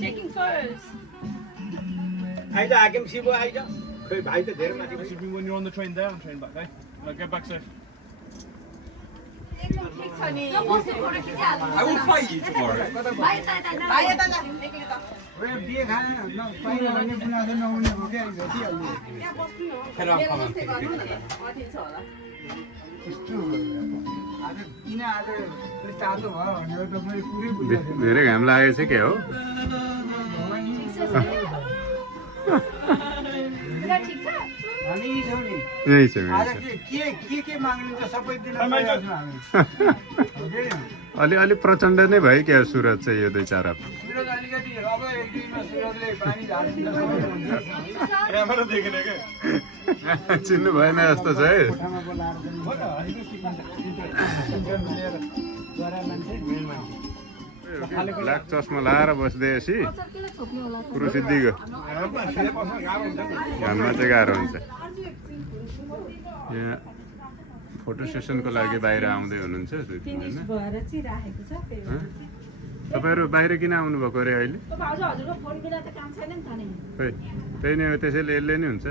Checking first. आइज हाकिम शिबु आइज खै भाइ त धेरै माथि When you're on the train there and train back, eh? No, get back safe. I will fight you tomorrow. बिहे खाने पाइन भने पुनाजो नहुने हो क्या भेटिहाल्नु यस्तो आज किन आज तातो भयो भनेर त मैले पुरै बुझेको धेरै घाम लागेको छ के हो हामी छौ नि यही छ आज के माग्नुहुन्छ सबै दिन अलि अलि प्रचण्ड नै भयो क्या सुरज चाहिँ यो 2-4 हप्ता सुरज अलिकति अब एक दिनमा सुरजले पानी झारिदिन्छ क्यामेरा देखेन के चिन्नु भएन जस्तो छ है कोठामा बोलाएर ब्ल्याक चस्मा लाएर बस्दैपछि कुरो सिद्धि गयो घाममा चाहिँ गाह्रो हुन्छ यहाँ फोटो सेसनको लागि बाहिर आउँदै हुनुहुन्छ तपाईँहरू बाहिर किन आउनुभएको अरे अहिले खै त्यही नै हो त्यसैले यसले नै हुन्छ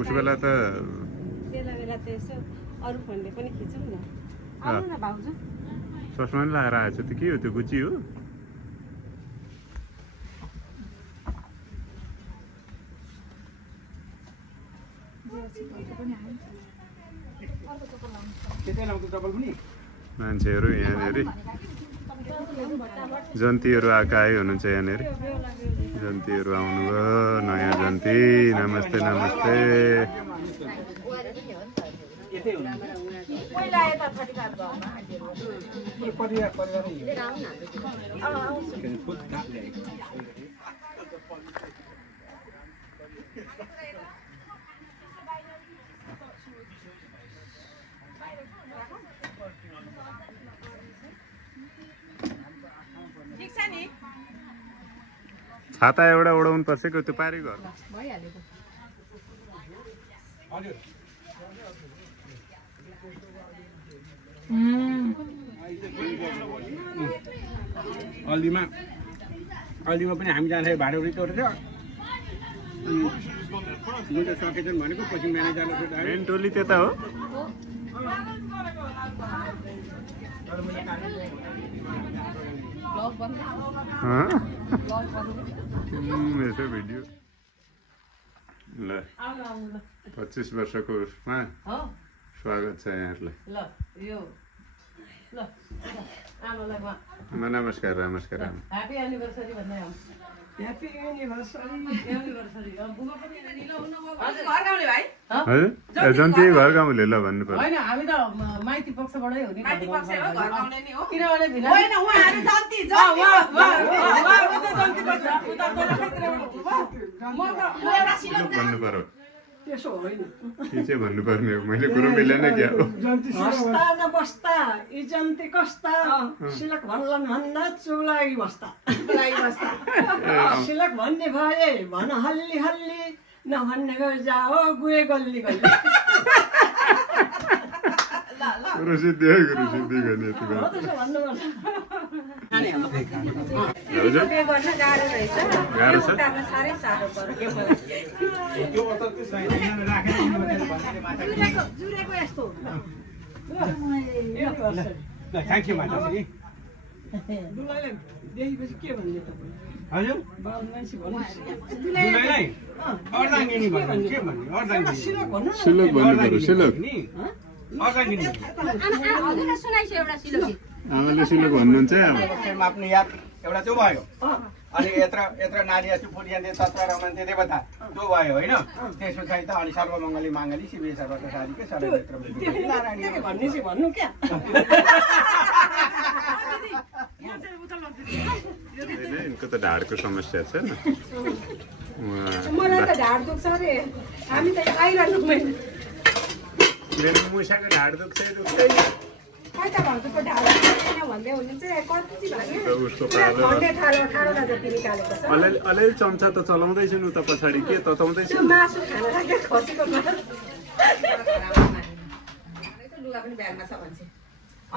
उस बेला त चस्मा पनि लगाएर आएछ त्यो के हो त्यो गुची हो मान्छेहरू यहाँनिर जन्तीहरू आएका हुनुहुन्छ यहाँनिर जन्तीहरू आउनुभयो नयाँ जन्ती नमस्ते नमस्ते छाता एउटा उडाउनु पर्छ कि त्यो पारी घर अल्दीमा पनि हामी जाँदाखेरि भाडा उडी तोडेर म त सकेछन् भनेको पछि म्यानेजरले मेन टोली त्यता हो यसो भिडियो ल 25 वर्षको उसमा स्वागत छ यहाँहरूलाई नमस्कार नमस्कार ह्यापी एनिभर्सरी भन्दै आउँ ह्यापी एनिभर्सरी हजुर जन्ती घर गाउँले ल भन्नु पर्यो होइन हामी त माइती पक्षबाटै हो नि माइती पक्ष हो घर गाउँले नि हो किनभने भिना होइन उहाँहरु जन्ती भन्नु पर्यो त्यसो होइन के चाहिँ भन्नुपर्ने हो मैले कुरो मिलेन क्या हो हस्ता नबस्ता यी जन्ती कस्ता सिलक भन्लान् भन्दा चुलाई बस्ता सिलक भन्ने भए भन हल्ली हल्ली नभन्ने गयो जाओ गुए गल्ली गल्ली गुरु सिद्धि है गुरु सिद्धि गर्ने यति बेला त्यसो भन्नुपर्छ गाह्रो छ जुरेको यस्तो थ्याङ्क यू माताजी दुलाईले देखेपछि के भन्ने तपाईँ हजुर बाबु मान्छे भन्नुहोस् दुलैलाई अर्धाङ्गिनी भन्नु के भन्ने अर्धाङ्गिनी सिलक भन्नु न सिलक भन्नु पर्यो सिलक अर्धाङ्गिनी आमाले सिलक भन्नुहुन्छ आमा पक्षमा आफ्नो याद एउटा त्यो भयो अनि यत्र यत्र नारी अस्ति पुर्यान्ते तत्र रमन्ते देवता त्यो भयो होइन त्यस पछाडि त अनि सर्वमङ्गली माङ्गली शिवे सर्वसारीकै सर्वत्र भन्ने चाहिँ भन्नु क्या यिनको त ढाडको समस्या छ नि मलाई त ढाड दुख्छ अरे हामी त आइरहनु मैले मेरो मुसाको ढाड दुख्छ दुख्दैन कता भन्छ ढाड दुख्दैन भन्दै हुनुहुन्छ कति भन्यो उसको पालो घन्टे ठाडो जति निकालेको छ अलिअलि चम्चा त चलाउँदैछु नि त पछाडि के तताउँदैछु त्यो मासु खान लाग्यो खसीको मासु लुगा पनि ब्यागमा छ भन्छ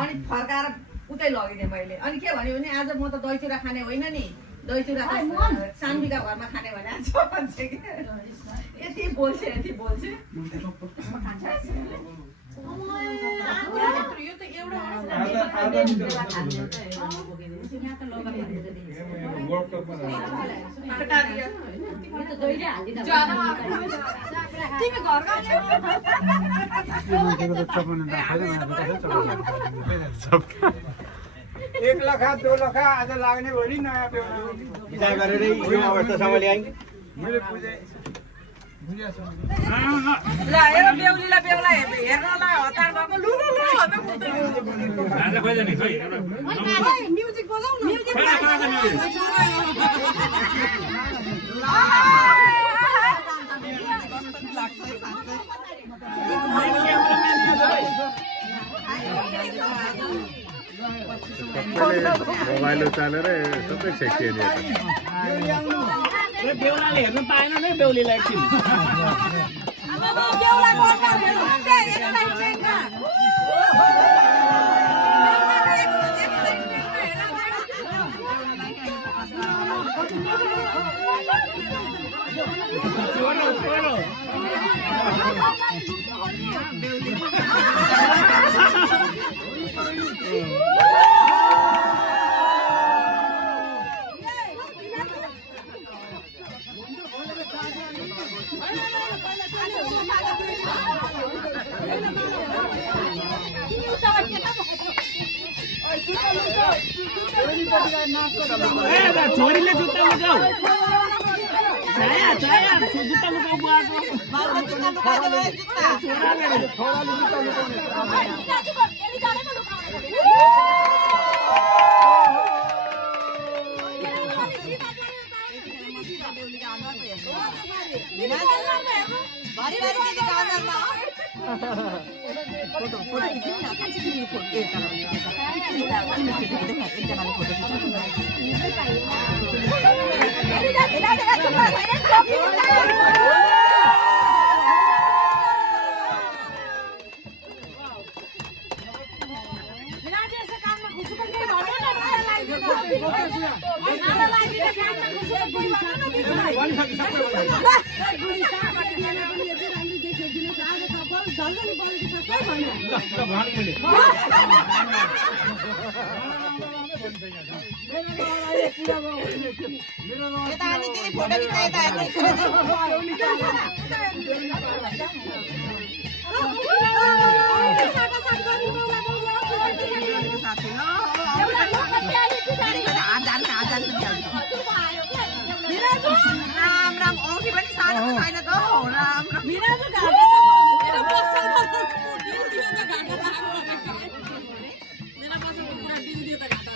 अनि फर्काएर उतै लगिदिएँ मैले अनि के भन्यो भने आज म त दही चिउरा खाने होइन नि दही चिउरा सान्वीका घरमा खाने भने आज भन्छ कि यति बोल्छ यो त एउटा एक लखा 2 लखा आज लाग्ने हो नि नयाँ विचार गरेर यो अवस्थासम्म ल्याइन् मैले बुझे ल हेर बेहुलीलाई बेहुला हेर्नलाई हतार भएको लु म्युजिक बोलाउ न मोबाइल चालेर सबै छेकियो नि बेहुलाले हेर्नु पाएन नै बेहुलीलाई एकछिन छोरीले जुत्ता लुकाऊ छाया जुत्ता लुकाऊ बुवाको राम राम औँठी पनि सानो छैन त हौ राम राम मिराजु घाटा मेरो पसल दिल दियो त घाटा लाग्यो मेरो पसल पुरा दिल दियो त घाटा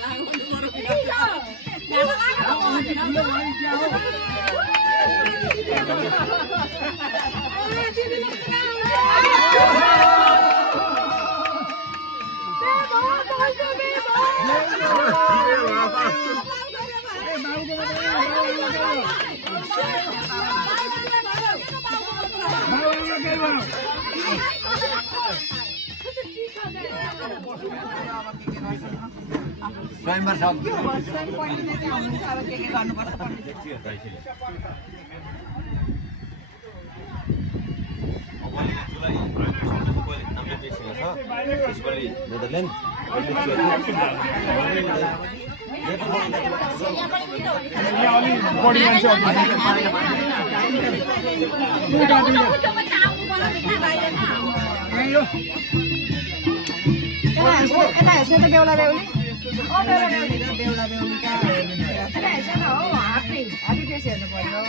स्वयंवर सब स्वयं पढ्ने चाहिँ हुनुहुन्छ अब के गर्नुपर्छ बेहुला बेहुली बेहुला बेहुलीका हापी फेस हेर्नु पर्यो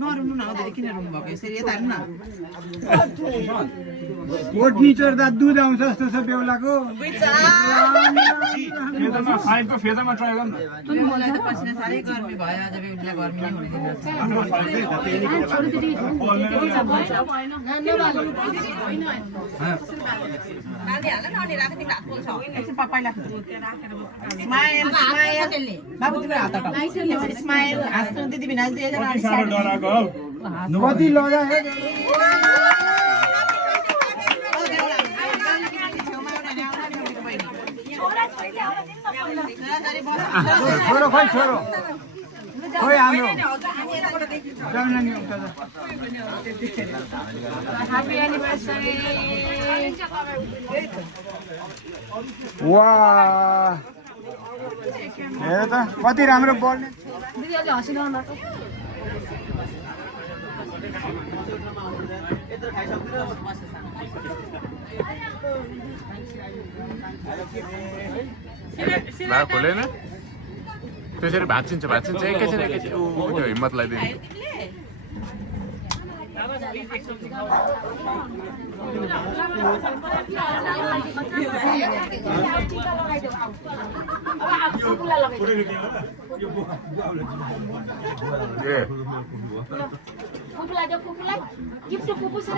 नरम रुनु न दिदी किन रुनु भएको यसरी यता हेर्नु न बोट निचोर्दा दुध आउँछ जस्तो छ बेहुलाको फेदरमा 5 को फेदरमा ट्राई गर्नु मलाई त पसिना साह्रै गर्मी भयो आज बेहुलीलाई गर्मी नै हुँदैन नानी हाल न अनि राख्दै हात पोल्छ एकछिन पहिला स्माइल स्माइल बाबु तिम्रो हात हटाऊ स्माइल हाँस्नु दिदी बिना दुईजना कति साह्रो डराएको हौ कति लगायो छोरो खोइ छोरो खोइ हाम्रो जाउँ नानी उता वाह हेर त कति राम्रो बढ्ने भा खोलेन त्यसरी भाँचिन्छ एकैछिन ऊ त्यो हिम्मत लगाइदिनु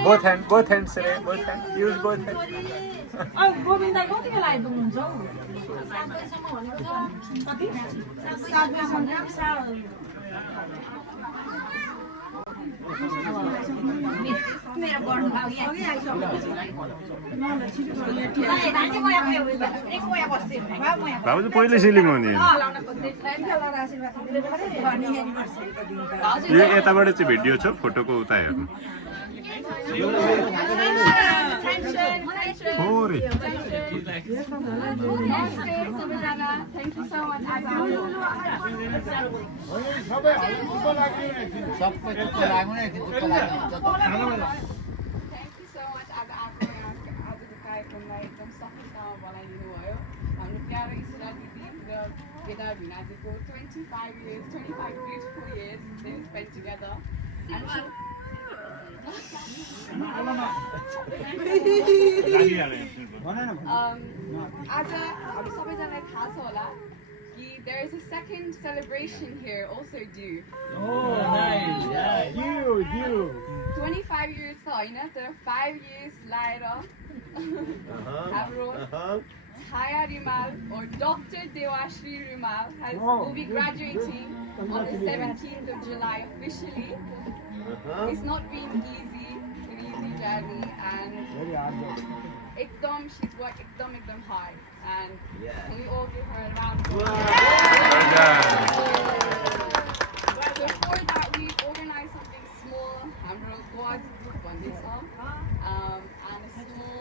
both hands use both hands Govind कति बेला आइपुग्नुहुन्छ हौ बाबु चाहिँ पहिले सिलिङ हो नि यो यताबाट चाहिँ भिडियो छ फोटोको उता हेर्नु Sorry. There is a second celebration here also due. Oh, nice. Yeah, you. 25 years होइन तर 5 years लाएर हाम्रो Chaya Rimal or Dr. Dewashri Rimal will be graduating on the 17th of July officially. It's not been an easy journey and she's worked ekdam hard and can we all give her a round of applause? So for that we organized something small, हाम्रो God's group on this and a small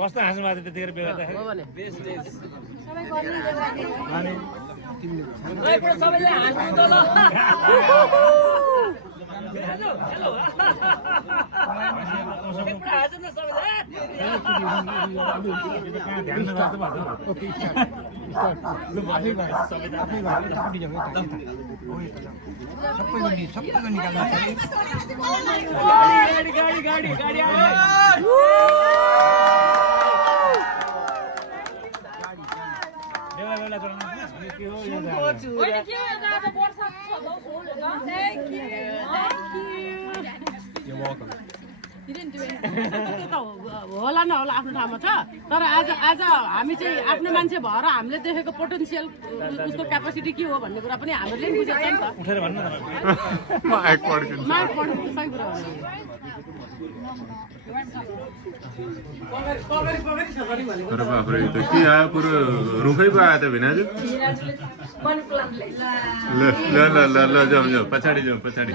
कस्तो हाँस्नु भएको त्यतिखेर बेला त सबैले हाँस्नु त ल होला न होला आफ्नो ठाउँमा छ तर आज हामी चाहिँ आफ्नो मान्छे भएर हामीले देखेको पोटेन्सियल उसको क्यापासिटी के हो भन्ने कुरा पनि हामीले पनि बुझेको छ नि त उठेर भन्नु न माइक पड्किन्छ माइक पड्किन्छ सही कुरा हो तर बाफ्रे त के आयो पुरो रुखै पो आयो त भिनाजु ल ल ल ल ल जाउँ पछाडि जाउँ पछाडि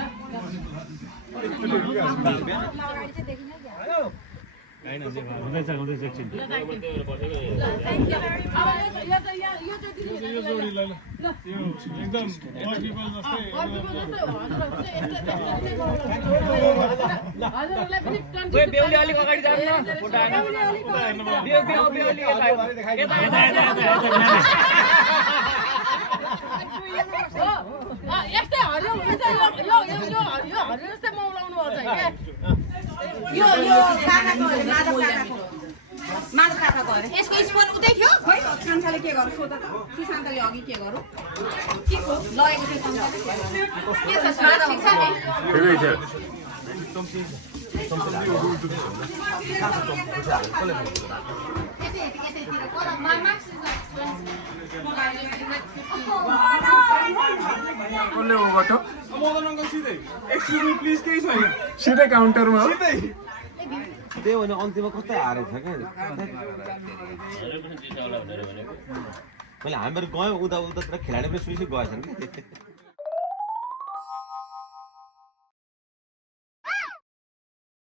हुँदैछ एकछिन ल थ्याङ्क यू अब यो चाहिँ यो जोडी ल यो एकदम all people जस्तै हजुरहरूलाई पनि बेहुली अलिक अगाडि जानु न फोटो हाल्नु बेहुली यस्तै हरियो हुन्छ यो हरियो जस्तै मौलाउनु पर्छ क्या यो काकाको अरे माधव काकाको अरे यसको स्पोन उतै थियो खै कान्छाले के गर्यो सोध त सुशान्तले अघि के गर्यो के हो लगेको थियो कान्छाले के छ छोरा ठिक छ नि ठिकै छ कसले उबाट मदन अङ्कल सिधै एक्सक्युज मी प्लिज केही छैन सिधै काउन्टरमा हो त्यही भने अन्तिममा कस्तै हारेको छ क्या मैले हामीहरू गयौँ उता खेलाडी पनि सुइसु गएछन् कि